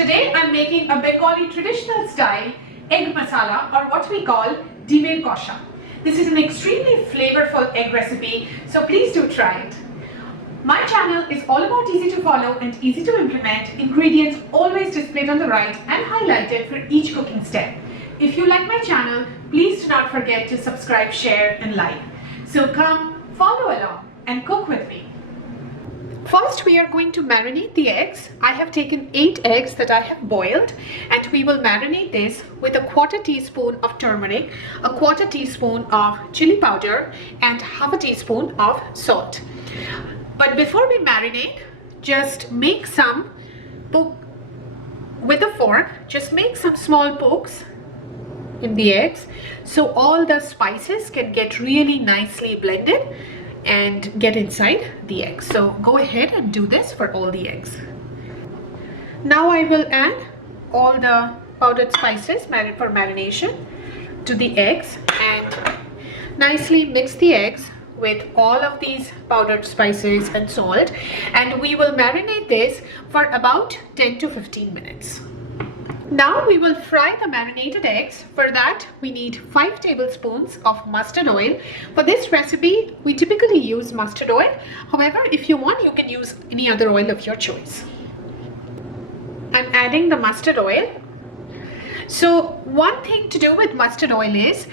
Today I'm making a Bengali traditional style egg masala, or what we call dimer Kosha. This is an extremely flavorful egg recipe, so please do try it. My channel is all about easy to follow and easy to implement, ingredients always displayed on the right and highlighted for each cooking step. If you like my channel, please do not forget to subscribe, share and like. So come, follow along and cook with me. First, we are going to marinate the eggs. I have taken 8 eggs that I have boiled, and we will marinate this with a 1/4 teaspoon of turmeric, a 1/4 teaspoon of chili powder and 1/2 teaspoon of salt. But before we marinate, just make some with a fork, just make some small pokes in the eggs so all the spices can get really nicely blended and get inside the eggs. So go ahead and do this for all the eggs. Now I will add all the powdered spices for marination to the eggs and nicely mix the eggs with all of these powdered spices and salt, and we will marinate this for about 10 to 15 minutes. Now we will fry the marinated eggs. For that we need 5 tablespoons of mustard oil. For this recipe we typically use mustard oil. However, if you want, you can use any other oil of your choice. I'm adding the mustard oil. So one thing to do with mustard oil is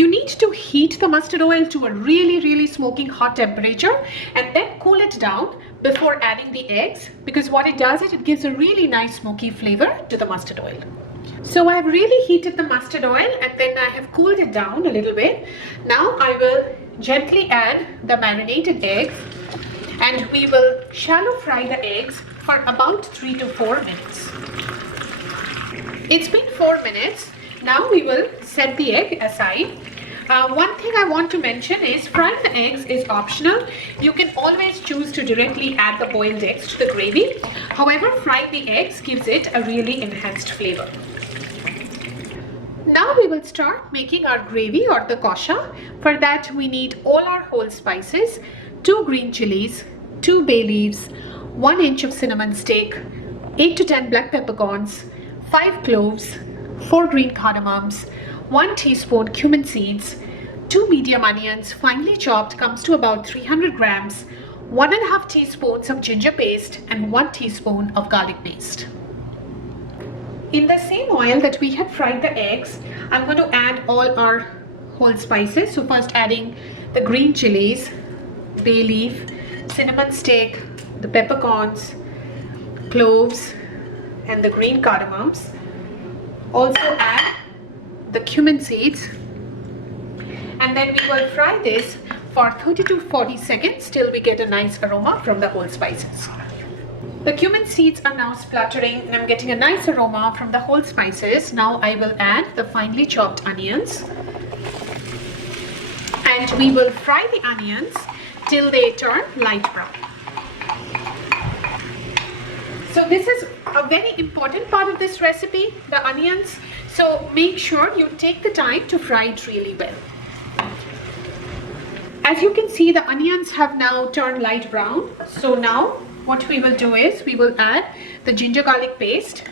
you need to heat the mustard oil to a really smoking hot temperature and then cool it down before adding the eggs, because what it does is it gives a really nice smoky flavor to the mustard oil. So I've really heated the mustard oil and then I have cooled it down a little bit. Now I will gently add the marinated egg and we will shallow fry the eggs for about 3 to 4 minutes. It's been 4 minutes. Now we will set the egg aside. One thing I want to mention is frying the eggs is optional. You can always choose to directly add the boiled eggs to the gravy. However, frying the eggs gives it a really enhanced flavor. Now we will start making our gravy or the kosha. For that we need all our whole spices, 2 green chilies, 2 bay leaves, 1 inch of cinnamon stick, 8 to 10 black peppercorns, 5 cloves, 4 green cardamoms, 1 teaspoon cumin seeds, 2 medium onions finely chopped, comes to about 300 grams, 1.5 teaspoons of ginger paste and 1 teaspoon of garlic paste. In the same oil that we had fried the eggs, I'm going to add all our whole spices. So first adding the green chilies, bay leaf, cinnamon stick, the peppercorns, cloves and the green cardamoms. Also add the cumin seeds and then we will fry this for 30 to 40 seconds till we get a nice aroma from the whole spices. The cumin seeds are now spluttering and I'm getting a nice aroma from the whole spices. Now I will add the finely chopped onions and we will fry the onions till they turn light brown. So this is a very important part of this recipe, the onions. So make sure you take the time to fry it really well. As you can see, the onions have now turned light brown. So now what we will do is we will add the ginger garlic paste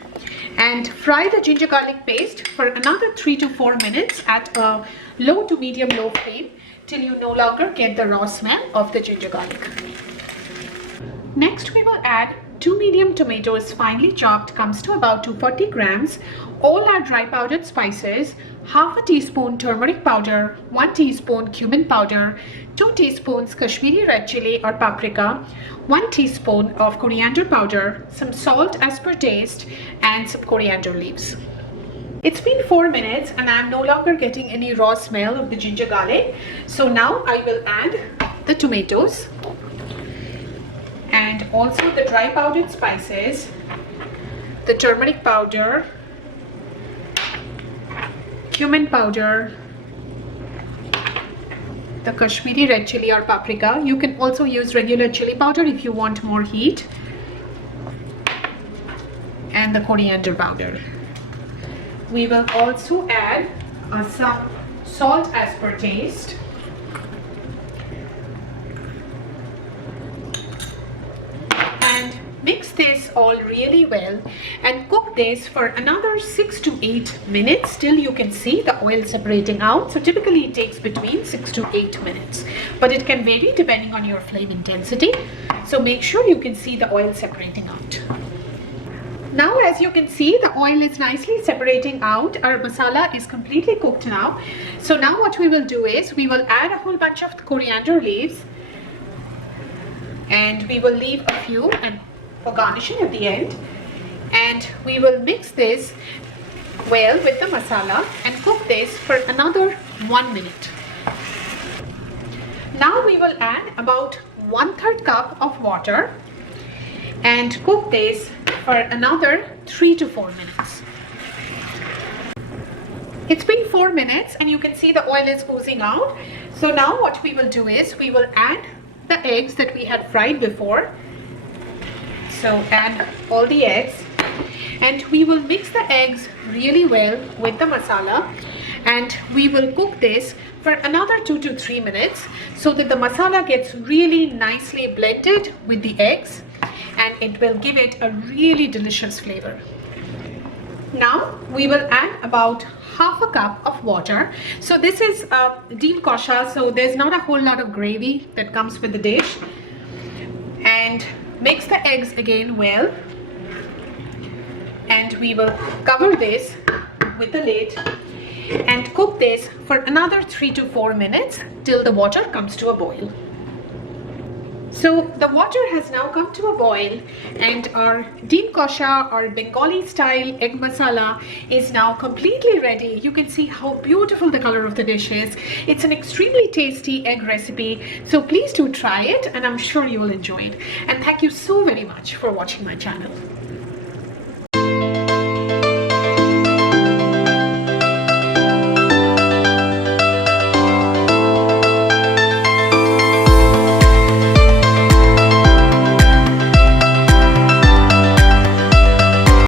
and fry the ginger garlic paste for another 3 to 4 minutes at a low to medium low flame till you no longer get the raw smell of the ginger garlic. Next we will add 2 medium tomatoes finely chopped, comes to about 240 grams, all our dry powdered spices, 1/2 teaspoon turmeric powder, 1 teaspoon cumin powder, 2 teaspoons Kashmiri red chili or paprika, 1 teaspoon of coriander powder, some salt as per taste and some coriander leaves. It's been 4 minutes and I'm no longer getting any raw smell of the ginger garlic. So now I will add the tomatoes and also the dry powdered spices, the turmeric powder, cumin powder, the Kashmiri red chili or paprika. You can also use regular chili powder if you want more heat, and the coriander powder. We will also add some salt as per taste. Mix this all really well and cook this for another 6 to 8 minutes till you can see the oil separating out. So typically it takes between 6 to 8 minutes, but it can vary depending on your flame intensity. So make sure you can see the oil separating out. Now, as you can see, the oil is nicely separating out. Our masala is completely cooked now. So now what we will do is we will add a whole bunch of coriander leaves, and we will leave a few and for garnishing at the end, and we will mix this well with the masala and cook this for another 1 minute. Now we will add about 1/3 cup of water and cook this for another 3 to 4 minutes. It's been 4 minutes and you can see the oil is oozing out. So now what we will do is we will add the eggs that we had fried before. So add all the eggs and we will mix the eggs really well with the masala, and we will cook this for another 2 to 3 minutes so that the masala gets really nicely blended with the eggs, and it will give it a really delicious flavor. Now we will add about half a cup of water. So this is deep kosha, so there's not a whole lot of gravy that comes with the dish. And mix the eggs again well, and we will cover this with the lid and cook this for another 3 to 4 minutes till the water comes to a boil. So the water has now come to a boil, and our deep kosha or Bengali style egg masala is now completely ready. You can see how beautiful the color of the dish is. It's an extremely tasty egg recipe, so please do try it, and I'm sure you will enjoy it. And thank you so very much for watching my channel.